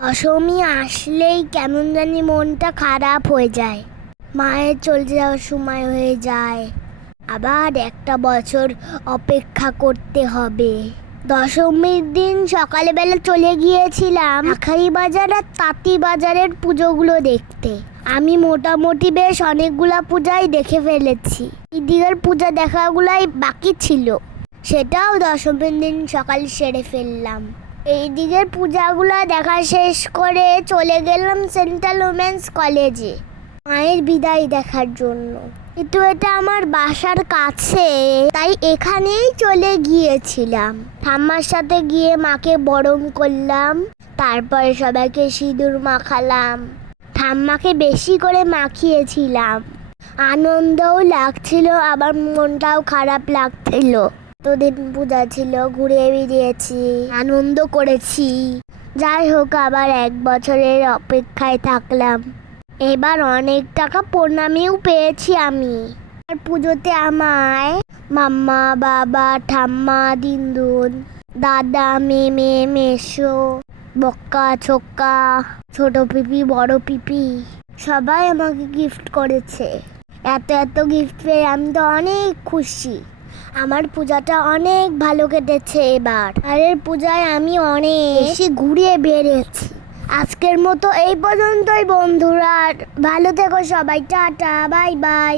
দশমী আসলেই কেমন জানি মনটা খারাপ হয়ে যায়। মায়ের চলে যাওয়ার সময় হয়ে যায়, আবার একটা বছর অপেক্ষা করতে হবে। দশমীর দিন সকালবেলা চলে গিয়েছিলাম আখারি বাজার আর তাঁতি বাজারের পুজোগুলো দেখতে। আমি মোটামুটি বেশ অনেকগুলা পূজাই দেখে ফেলেছি। দিদির পূজা দেখাগুলাই বাকি ছিল, সেটাও দশমীর দিন সকালে সেরে ফেললাম। এই দিকের পূজাগুলো দেখা শেষ করে চলে গেলাম সেন্ট্রাল উমেন্স কলেজে মায়ের বিদায় দেখার জন্য। কিন্তু এটা আমার বাসার কাছে, তাই এখানেই চলে গিয়েছিলাম। ঠাম্মার সাথে গিয়ে মাকে বরণ করলাম, তারপরে সবাইকে সিঁদুর মাখালাম। ঠাম্মাকে বেশি করে মাখিয়েছিলাম। আনন্দও লাগছিল, আবার মনটাও খারাপ লাগছিল। এতদিন পূজা ছিল, ঘুরে বেরিয়েছি, আনন্দ করেছি। যাই হোক, আবার এক বছরের অপেক্ষায় থাকলাম। এবার অনেক টাকা প্রণামীও পেয়েছি আমি। আর পুজোতে আমায় মাম্মা, বাবা, ঠাম্মা, দিনদুন, দাদা, মেমে, মেসো, বক্কা, ছোক্কা, ছোট পিপি, বড় পিপি সবাই আমাকে গিফট করেছে। এত এত গিফট পেয়ে আমি তো অনেক খুশি। আমার পূজাটা অনেক ভালো কেটেছে এবার। আরের পূজায় আমি অনেক বেশি ঘুরে বেরিয়েছি। আজকের মতো এই পর্যন্তই বন্ধুরা। ভালো থেকো সবাই, টাটা, বাই বাই।